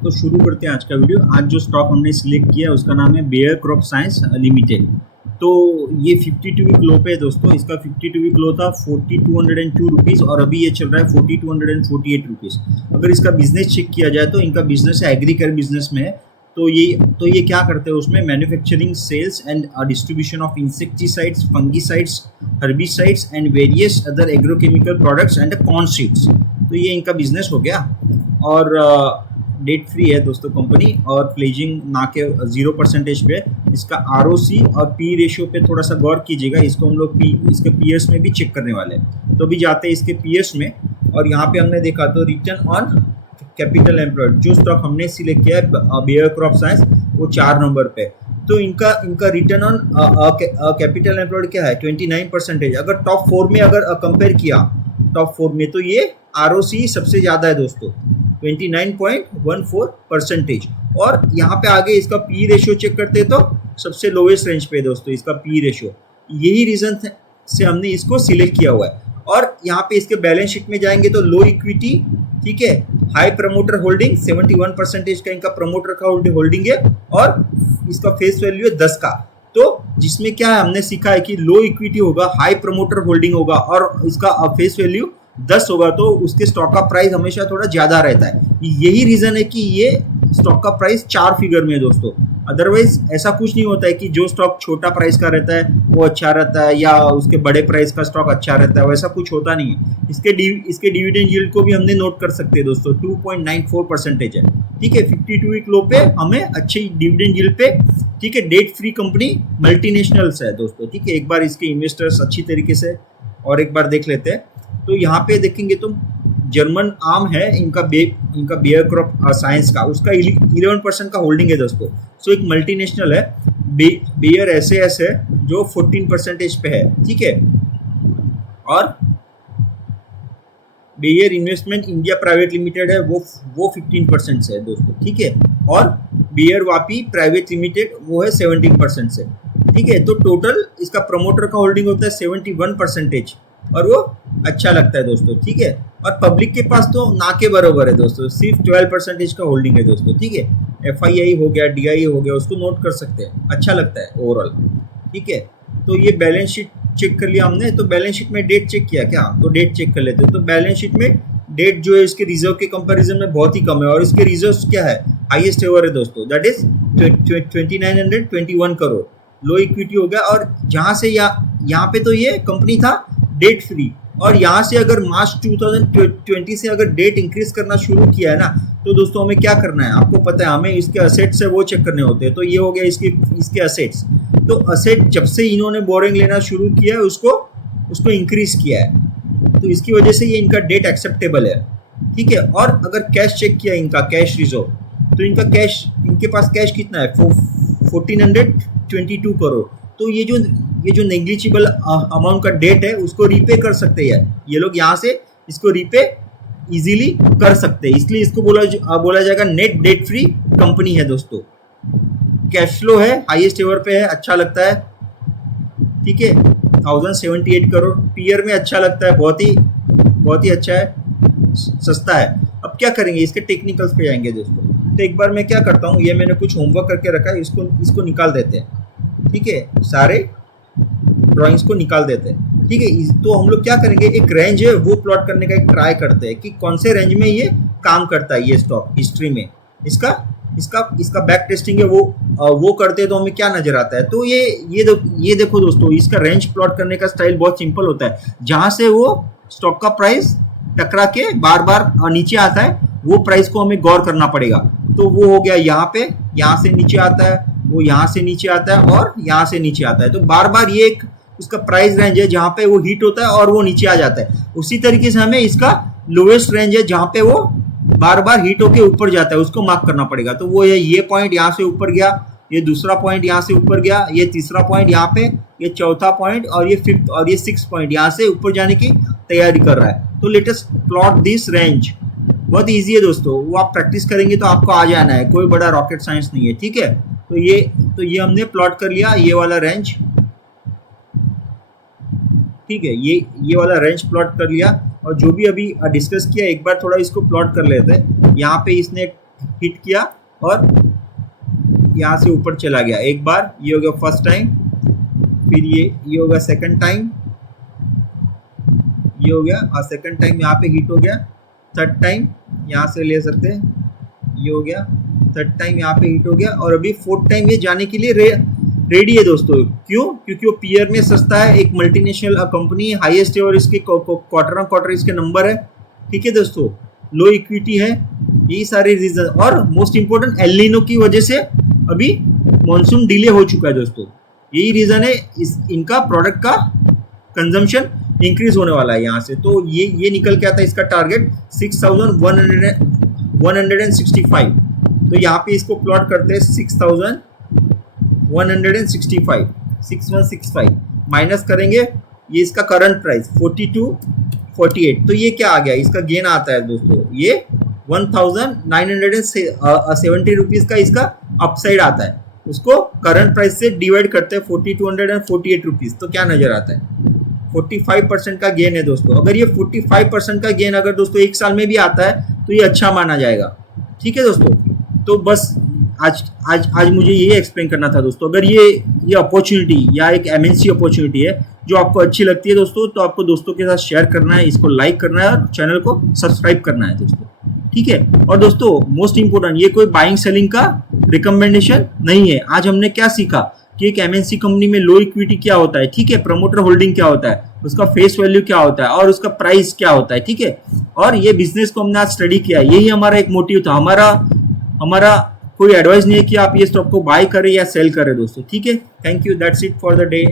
तो शुरू करते हैं आज का वीडियो। आज जो स्टॉक हमने सिलेक्ट किया है उसका नाम है बेयर क्रॉप साइंस लिमिटेड। तो ये 52 वीक लो पे है दोस्तों। इसका 52 वीक लो था 4202 रुपीज़ और अभी ये चल रहा है 4248 रुपीज़। अगर इसका बिजनेस चेक किया जाए तो इनका बिजनेस है एग्रीकल्चर बिजनेस में है। तो ये क्या करते हैं उसमें manufacturing sales and distribution of insecticides, fungicides, herbicides and various other agrochemical products and corn seeds. तो ये इनका बिजनेस हो गया और डेट फ्री है दोस्तों कंपनी और प्लेजिंग ना के 0% पे। इसका ROC और पी रेशियो पे थोड़ा सा गौर कीजिएगा। इसको हम लोग इसके पीएस में भी चेक करने वाले हैं। तो भी जाते हैं इसके पीएस में और यहाँ पे हमने देखा तो रिटर्न ऑन कैपिटल एम्प्लॉयड जो स्टॉक हमने सिलेक्ट किया है बेयर क्रॉप साइंस वो 4 नंबर पे। तो इनका रिटर्न ऑन कैपिटल एम्प्लॉयड क्या है 29%। अगर टॉप 4 में अगर कंपेयर किया टॉप 4 में तो ये ROC सबसे ज़्यादा है दोस्तों 29.14%। और यहाँ पे आगे इसका पी रेशियो चेक करते तो सबसे लोवेस्ट रेंज पे दोस्तों इसका पी रेशियो। यही रीजन से हमने इसको सिलेक्ट किया हुआ है। और यहाँ पे इसके बैलेंस शीट में जाएंगे तो लो इक्विटी, ठीक है, हाई प्रमोटर होल्डिंग 71% का इनका प्रमोटर का होल्डिंग है और इसका फेस वैल्यू है 10 का। तो जिसमें क्या है हमने सीखा है कि लो इक्विटी होगा, हाई प्रमोटर होल्डिंग होगा और इसका फेस वैल्यू 10 होगा तो उसके स्टॉक का प्राइस हमेशा थोड़ा ज़्यादा रहता है। यही रीज़न है कि ये स्टॉक का प्राइस 4 फिगर में है दोस्तों। अदरवाइज ऐसा कुछ नहीं होता है कि जो स्टॉक छोटा प्राइस का रहता है वो अच्छा रहता है या उसके बड़े प्राइस का स्टॉक अच्छा रहता है, वैसा कुछ होता नहीं है। इसके डिविडेंड यील्ड को भी हमने नोट कर सकते हैं दोस्तों 2.94% है, ठीक है। 52 वीक लो पे हमें अच्छी डिविडेंड यील्ड पे, ठीक है। डेट फ्री कंपनी मल्टीनेशनल्स है दोस्तों, ठीक है। एक बार इसके इन्वेस्टर्स अच्छी तरीके से और एक बार देख लेते हैं। तो यहाँ पे देखेंगे तो जर्मन आर्म है इनका बेयर क्रॉप साइंस का, उसका 11% का होल्डिंग है दोस्तों। सो एक मल्टीनेशनल है। बेयर एसएएस है जो 14% पे है, ठीक है। और Bayer investment India private limited है वो 15% से है दोस्तों, ठीक है। और बेयर वापी प्राइवेट लिमिटेड वो है 17% से, ठीक है। तो टोटल इसका प्रमोटर का होल्डिंग होता है 71% और वो अच्छा लगता है दोस्तों, ठीक है। और पब्लिक के पास तो ना के बराबर है दोस्तों, सिर्फ 12% का होल्डिंग है दोस्तों, ठीक है। FII हो गया, DIA हो गया, उसको नोट कर सकते हैं, अच्छा लगता है ओवरऑल, ठीक है। तो ये बैलेंस शीट चेक कर लिया हमने। तो बैलेंस शीट में डेट चेक किया क्या, तो डेट चेक कर लेते हैं। तो बैलेंस शीट में डेट जो है इसके रिजर्व के कंपैरिजन में बहुत ही कम है और इसके रिजर्व क्या है हाईएस्ट एवर है दोस्तों, that is 2921 crore. Low equity हो गया और जहाँ से यहाँ पे तो ये कंपनी था डेट फ्री और यहाँ से अगर मार्च 2020 से अगर डेट इंक्रीज करना शुरू किया है ना तो दोस्तों हमें क्या करना है आपको पता है, हमें इसके असेट्स है वो चेक करने होते हैं। तो ये हो गया इसके असेट्स। तो असेट जब से इन्होंने बोरिंग लेना शुरू किया है उसको इंक्रीज किया है, तो इसकी वजह से ये इनका डेट एक्सेप्टेबल है, ठीक है। और अगर कैश चेक किया इनका कैश रिजर्व तो इनके पास कैश कितना है 1422 करोड़। तो ये जो नेग्लिजिबल अमाउंट का डेट है उसको रीपे कर सकते हैं ये लोग, यहाँ से इसको रीपे इजीली कर सकते हैं, इसलिए इसको बोला जाएगा नेट डेट फ्री कंपनी है दोस्तों। कैश फ्लो है हाईएस्ट एवर पे है, अच्छा लगता है, ठीक है। 1078 करोड़ पीयर में अच्छा लगता है, बहुत ही अच्छा है, सस्ता है। अब क्या करेंगे इसके टेक्निकल्स पे जाएंगे दोस्तों। तो एक बार मैं क्या करता हूँ, ये मैंने कुछ होमवर्क करके रखा है, इसको निकाल देते हैं, ठीक है। सारे ड्राइंग्स को निकाल देते हैं, ठीक है। तो हम लोग क्या करेंगे एक रेंज है वो प्लॉट करने का एक ट्राई करते हैं कि कौन से रेंज में ये काम करता है ये स्टॉक हिस्ट्री में। इसका बैक टेस्टिंग है वो करते हैं तो हमें क्या नजर आता है। तो ये देखो दोस्तों, इसका रेंज प्लॉट करने का स्टाइल बहुत सिंपल होता है। जहां से वो स्टॉक का प्राइस टकरा के बार बार नीचे आता है वो प्राइस को हमें गौर करना पड़ेगा। तो वो हो गया यहाँ से नीचे आता है, वो यहाँ से नीचे आता है और यहाँ से नीचे आता है। तो बार बार ये एक उसका प्राइस रेंज है जहाँ पे वो हिट होता है और वो नीचे आ जाता है। उसी तरीके से हमें इसका लोएस्ट रेंज है जहाँ पे वो बार बार हिट होके ऊपर जाता है, उसको मार्क करना पड़ेगा। तो वो ये पॉइंट यहाँ से ऊपर गया, ये दूसरा पॉइंट यहाँ से ऊपर गया, ये तीसरा पॉइंट यहाँ पे, ये चौथा पॉइंट और ये फिफ्थ और ये 6 पॉइंट यहाँ से ऊपर जाने की तैयारी कर रहा है। तो let us plot this range. बहुत ईजी है दोस्तों, वो आप प्रैक्टिस करेंगे तो आपको आ जाना है, कोई बड़ा रॉकेट साइंस नहीं है, ठीक है। तो ये हमने प्लॉट कर लिया ये वाला रेंज, ठीक है। ये वाला रेंज प्लॉट कर लिया और जो भी अभी डिस्कस किया एक बार थोड़ा इसको प्लॉट कर लेते हैं। यहाँ पे इसने हिट किया और यहाँ से ऊपर चला गया। एक बार ये हो गया फर्स्ट टाइम, फिर ये हो गया सेकंड टाइम, ये हो गया, और सेकंड टाइम यहाँ पे हिट हो गया। थर्ड टाइम यहाँ से ले सकते हैं, ये हो गया। थर्ड टाइम यहाँ पे हिट हो गया और अभी फोर्थ टाइम ये जाने के लिए रेडी है दोस्तों। क्यों? क्योंकि वो पीयर में सस्ता है, एक मल्टीनेशनल कंपनी, हाईएस्ट है और इसके क्वार्टर ऑन क्वार्टर इसके नंबर है। ठीक है दोस्तों, लो इक्विटी है, यही सारे रीजन, और मोस्ट इंपोर्टेंट एल नीनो की वजह से अभी मॉनसून डिले हो चुका है दोस्तों। यही रीजन है इनका प्रोडक्ट का कंजम्पशन इंक्रीज होने वाला है यहाँ से। तो ये निकल के आता है इसका टारगेट 6165। तो यहाँ पे इसको प्लॉट करते हैं 6165, 6165 माइनस करेंगे ये इसका करंट प्राइस 4248। तो ये क्या आ गया, इसका गेन आता है दोस्तों, ये 1970 रुपीज का इसका अपसाइड आता है। उसको करंट प्राइस से डिवाइड करते हैं 4248 रुपीज, तो क्या नजर आता है, 45% का गेन है दोस्तों। अगर ये 45% का गेन अगर दोस्तों एक साल में भी आता है तो ये अच्छा माना जाएगा। ठीक है दोस्तों, तो बस आज मुझे ये एक्सप्लेन करना था दोस्तों। अगर ये अपॉर्चुनिटी या एक एमएनसी अपॉर्चुनिटी है जो आपको अच्छी लगती है दोस्तों, तो आपको दोस्तों के साथ शेयर करना है, इसको लाइक करना है और चैनल को सब्सक्राइब करना है दोस्तों। ठीक है, और दोस्तों मोस्ट इंपोर्टेंट, ये कोई बाइंग सेलिंग का रिकमेंडेशन नहीं है। आज हमने क्या सीखा कि एक एमएनसी कंपनी में लो इक्विटी क्या होता है, ठीक है, प्रमोटर होल्डिंग क्या होता है, उसका फेस वैल्यू क्या होता है और उसका प्राइस क्या होता है। ठीक है, और ये बिजनेस को हमने आज स्टडी किया, यही हमारा एक मोटिव था। हमारा कोई एडवाइस नहीं है कि आप ये स्टॉक को बाय करें या सेल करें दोस्तों। ठीक है, thank you, that's it for the day.